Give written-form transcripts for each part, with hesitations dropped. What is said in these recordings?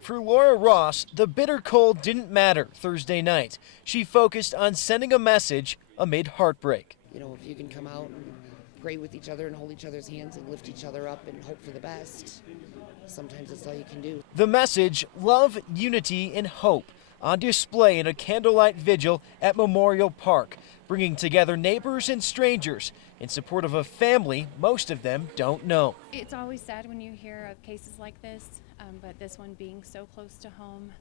For Laura Ross, the bitter cold didn't matter Thursday night. She focused on sending a message amid heartbreak. You know, if you can come out and pray with each other and hold each other's hands and lift each other up and hope for the best, sometimes that's all you can do. The message, love, unity, and hope, on display in a candlelight vigil at Memorial Park, bringing together neighbors and strangers in support of a family most of them don't know. It's always sad when you hear of cases like this, but this one being so close to home,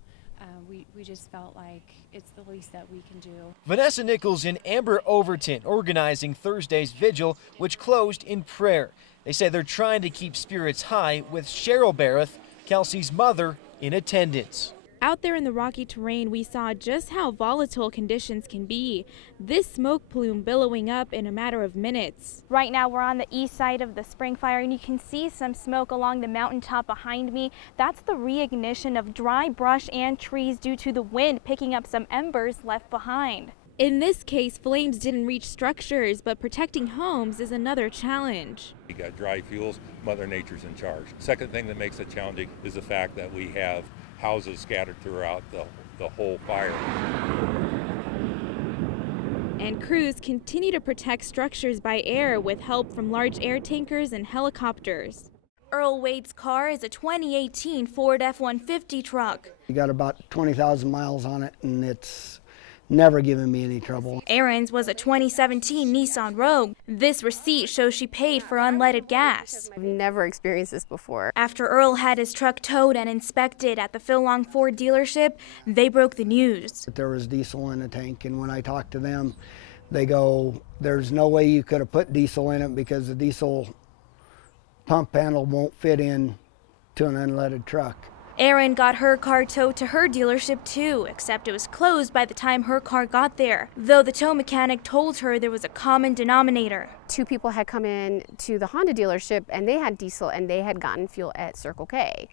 we just felt like it's the least that we can do. Vanessa Nichols and Amber Overton organizing Thursday's vigil, which closed in prayer. They say they're trying to keep spirits high with Cheryl Barrett, Kelsey's mother, in attendance. Out there in the rocky terrain, we saw just how volatile conditions can be. This smoke plume billowing up in a matter of minutes. Right now we're on the east side of the spring fire and you can see some smoke along the mountaintop behind me. That's the reignition of dry brush and trees due to the wind picking up some embers left behind. In this case, flames didn't reach structures, but protecting homes is another challenge. We got dry fuels, Mother Nature's in charge. Second thing that makes it challenging is the fact that we have houses scattered throughout the whole fire. And crews continue to protect structures by air with help from large air tankers and helicopters. Earl Wade's car is a 2018 Ford F-150 truck. You got about 20,000 miles on it and it's never given me any trouble. Erin's was a 2017 Nissan Rogue. This receipt shows she paid for unleaded gas. I've never experienced this before. After Earl had his truck towed and inspected at the Phil Long Ford dealership, they broke the news. There was diesel in the tank, and when I talked to them, they go, there's no way you could have put diesel in it because the diesel pump panel won't fit in to an unleaded truck. Erin got her car towed to her dealership too, except it was closed by the time her car got there, though the tow mechanic told her there was a common denominator. 2 people had come in to the Honda dealership and they had diesel and they had gotten fuel at Circle K.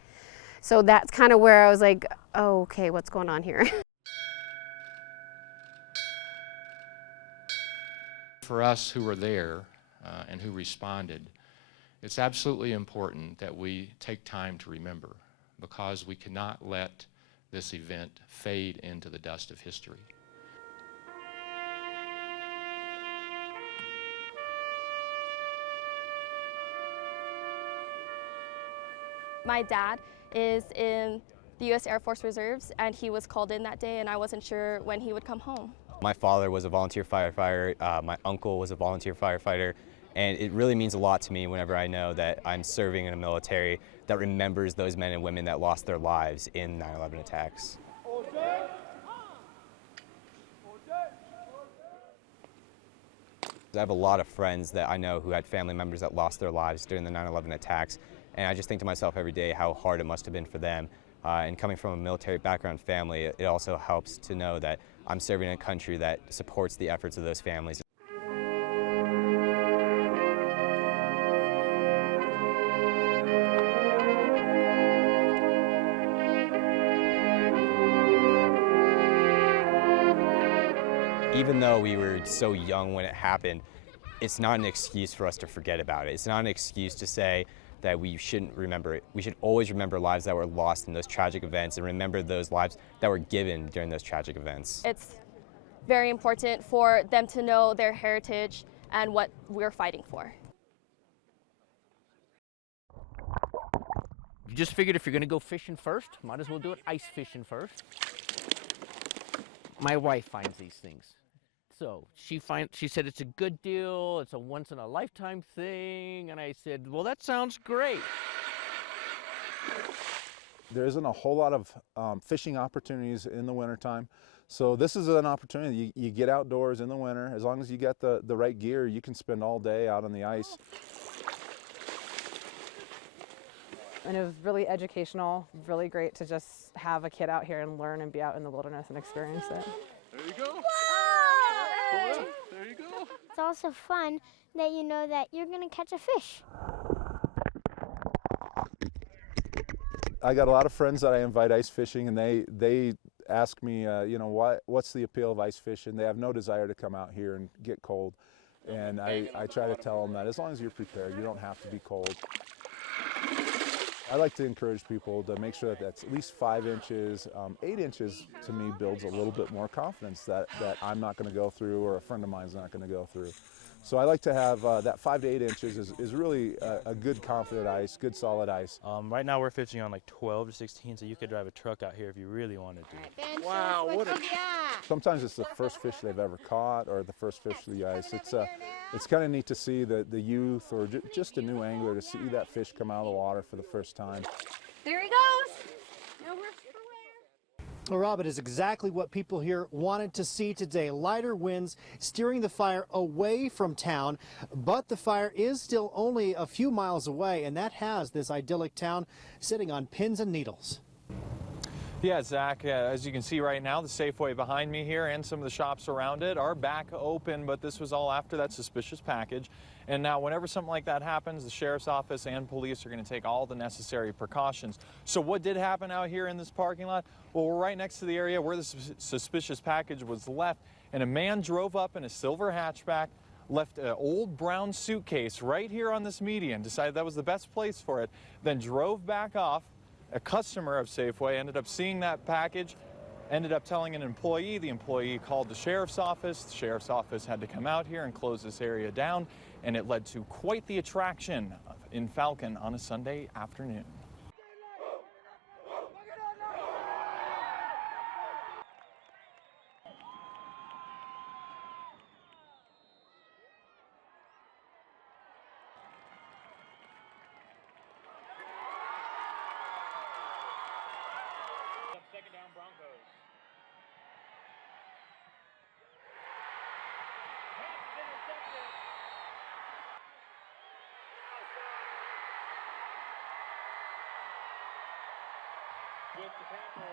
So that's kind of where I was like, oh, okay, what's going on here? For us who were there and who responded, it's absolutely important that we take time to remember, because we cannot let this event fade into the dust of history. My dad is in the U.S. Air Force Reserves, and he was called in that day, and I wasn't sure when he would come home. My father was a volunteer firefighter, my uncle was a volunteer firefighter, and it really means a lot to me whenever I know that I'm serving in a military that remembers those men and women that lost their lives in 9/11 attacks. I have a lot of friends that I know who had family members that lost their lives during the 9/11 attacks, and I just think to myself every day how hard it must have been for them. And coming from a military background family, it also helps to know that I'm serving in a country that supports the efforts of those families. Even though we were so young when it happened, it's not an excuse for us to forget about it. It's not an excuse to say that we shouldn't remember it. We should always remember lives that were lost in those tragic events and remember those lives that were given during those tragic events. It's very important for them to know their heritage and what we're fighting for. You just figured if you're gonna go fishing first, might as well do it ice fishing first. My wife finds these things. So she said it's a good deal, it's a once in a lifetime thing, and I said, well, that sounds great. There isn't a whole lot of fishing opportunities in the wintertime. So this is an opportunity. You get outdoors in the winter. As long as you get the right gear, you can spend all day out on the ice. And it was really educational, really great to just have a kid out here and learn and be out in the wilderness and experience it. There you go. Whoa! There you go. It's also fun that you know that you're going to catch a fish. I got a lot of friends that I invite ice fishing, and they ask me, you know, what's the appeal of ice fishing? They have no desire to come out here and get cold. And I try to tell them that as long as you're prepared, you don't have to be cold. I like to encourage people to make sure that that's at least 5 inches. 8 inches to me builds a little bit more confidence that I'm not going to go through or a friend of mine is not going to go through. So I like to have that 5 to 8 inches is really a good confident ice, good solid ice. Right now we're fishing on like 12 to 16, so you could drive a truck out here if you really wanted to. Wow, what a... Sometimes it's the first fish they've ever caught or the first fish of the ice. It's kind of neat to see the youth or just a new angler to see that fish come out of the water for the first time. There he goes. Now we're Well, Rob, it is exactly what people here wanted to see today. Lighter winds steering the fire away from town, but the fire is still only a few miles away, and that has this idyllic town sitting on pins and needles. Yeah, Zach, as you can see right now, the Safeway behind me here and some of the shops around it are back open, but this was all after that suspicious package. And now whenever something like that happens, the sheriff's office and police are going to take all the necessary precautions. So what did happen out here in this parking lot? Well, we're right next to the area where the suspicious package was left, and a man drove up in a silver hatchback, left an old brown suitcase right here on this median, decided that was the best place for it, then drove back off. A customer of Safeway ended up seeing that package, ended up telling an employee. The employee called the sheriff's office. The sheriff's office had to come out here and close this area down, and it led to quite the attraction in Falcon on a Sunday afternoon. Second down, Broncos. With the tackle.